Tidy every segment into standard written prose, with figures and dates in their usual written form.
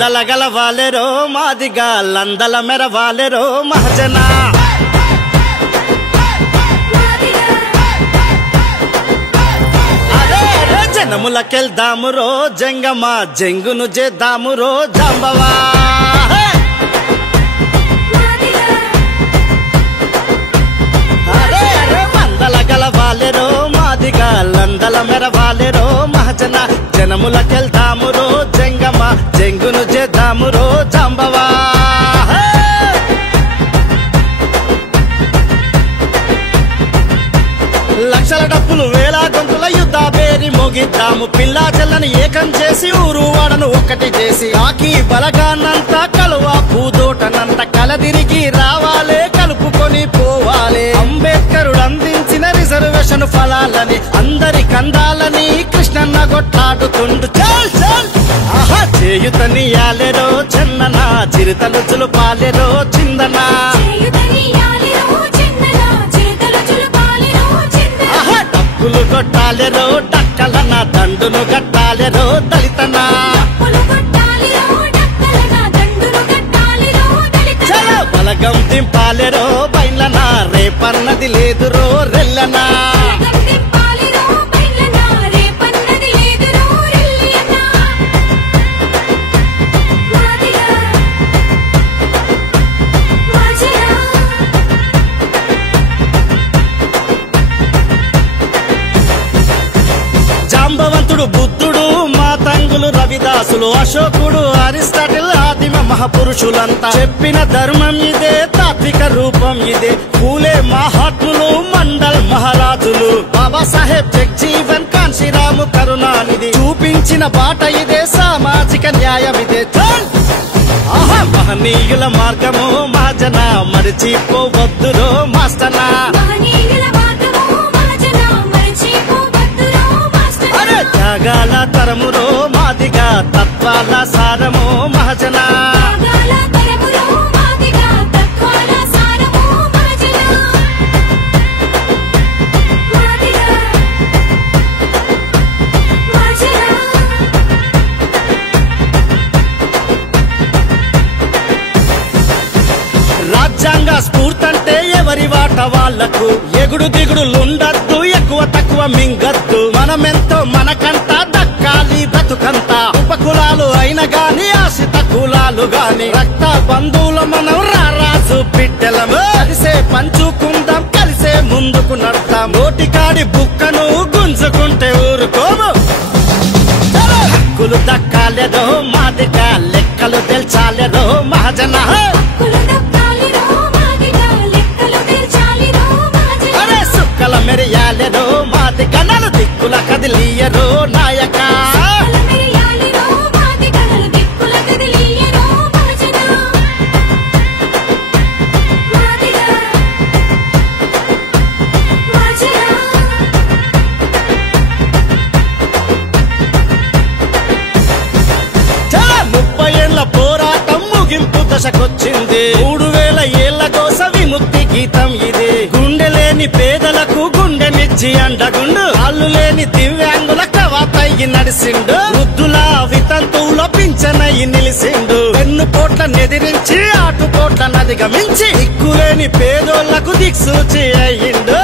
మందలగల వాలెరో మాదిగా లందల మెర వాలెరో మహజనా జనములకెళ్దామురో జంగమ్మ జంగును చేద్దామురో జాంబవా మందలగల వాలెరో మాదిగా లందల మెర వాలెరో మహజన జనములకెళ్దామురో జంగమ్మ జంగును చేద్దామురో జాంబవా లక్షల డబ్బులు వేల గొంతుల యుద్ధ పేరి మోగిద్దాము పిల్లా చెల్లని ఏకం చేసి ఊరు వాడను ఒక్కటి చేసి ఆకి బలగాన్నంతా కలువ పూదోటనంత కలదిరిగి రావాలే కలుపుకొని పోవాలే అంబేద్కరుడు అందించిన రిజర్వేషన్ ఫలాలని అందరి కందాలని కృష్ణన్న కొట్లాడుతుండు చల్ చల్ ఆహా చేయుతనియాలెరో చందన చిరుతలు చులుపాలెరో చిందనా డప్పులు కొట్టాలెరో డక్కలన దండును గట్టాలెరో దళితనా చలో బలగం దింపాలెరో బైలనా రేపన్నది లేదురో రెల్లనా జాంబవంతుడు బుద్ధుడు మాతంగులు రవిదాసులు అశోకుడు అరిస్టాటిల్ ఆదిమ మహాపురుషులంతా చెప్పిన ధర్మం ఇదే తాత్విక రూపం ఇదే పూలే మహాత్ములు మండల్ మహారాజులు బాబాసాహెబ్ జగ్జీవన్ కాంశీరాము కరుణానిధి చూపించిన బాట ఇదే సామాజిక న్యాయం ఇదే ఆహా మహనీయుల మార్గము మహాజన మరిచిపోవద్దురో మాస్టనా త్యాగాల తరమురో మాదిగా తత్వాల సారమో మహజనా రాజ్యాంగ స్ఫూర్తంటే ఎవరి వాట వాళ్లకు ఎగుడు దిగుడులుండద్దు ఎక్కువ తక్కువ మింగద్దు మనమెంతో మనకంతా దక్కాలి బ్రతుకంతా ఉపకులాలు అయిన గాని ఆశిత కులాలు గాని రక్త బంధువులు మనం రారాజు బిడ్డలము కలిసే పంచుకుందాం కలిసే ముందుకు నడతాం నోటికాడి బుక్కను గుంజుకుంటే ఊరుకోము హక్కులు దక్కాలెరో మాదిగా లెక్కలు తెల్చాలెరో మహజన సుక్కల మెరియాలెరో మాదిగా నలు దిక్కుల కదిలియరో నాయక పోరాటం ముగింపు దశకొచ్చింది 3000 ఏళ్ల కోస విముక్తి గీతం ఇది గుండెలేని పేదలకు గుండెనిచ్చి అండగుండు కాళ్ళు లేని దివ్యాంగుల కవాతయ్యి నడిసిండు వృద్ధుల వితంతువుల పింఛనయ్యి నిలిసిండు వెన్ను పోట్ల నెదిరించి ఆటుపోట్ల నదిగమించి దిక్కులేని పేదోళ్లకు దిక్సూచి అయ్యిండు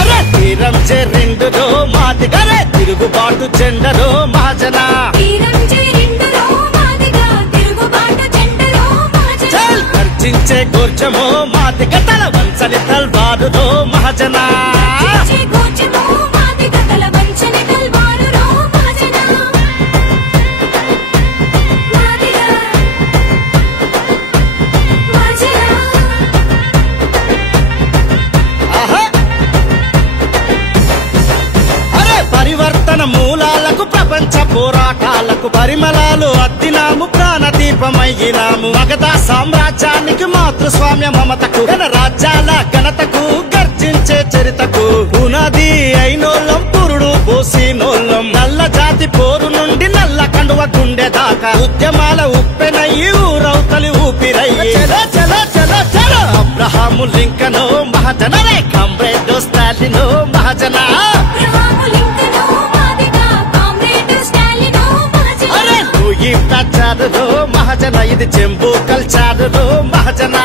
అరే తీరం చేరిండురో మాదిగరే తిరుగుబాటు చెండరో మహాజనా చించే గోర్చమో మాదిగ తల వంచని తల్వారురో మహజనా పరివర్తన మూలాలకు ప్రపంచ పోరాటాలకు పరిమళాలు అద్దినాము ప్రాణదీపమయ్యినాము మగధ సామ్రాజ్యానికి మాతృస్వామ్య మమతకు రాజ్యాల ఘనతకు గర్జించే చరితకు పునాది అయినోళ్ళం పురుడు పోసినోళ్ళం నల్ల జాతి పోరు నుండి నల్ల కండువ గుండె దాకా ఉద్యమాల ఉప్పెనయ్యి ఊరవుతలి ఊపిరయ్యి అబ్రహాము లింకనో మహజనరే కామ్రేడ్ స్టాలినో మహజనా మహాజన ఇది చెంబు కల్చారు మహాజనా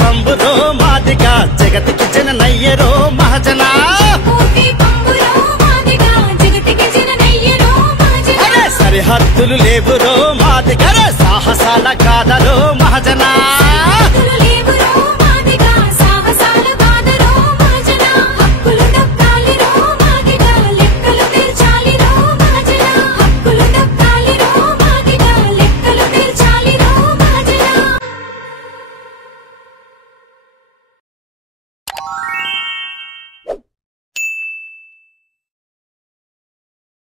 పంబురో మాదిగా జగతికి జననయ్యరో మహాజనా సరిహద్దులు లేవురో మాదిగర సాహసాల కాదరో మహాజనా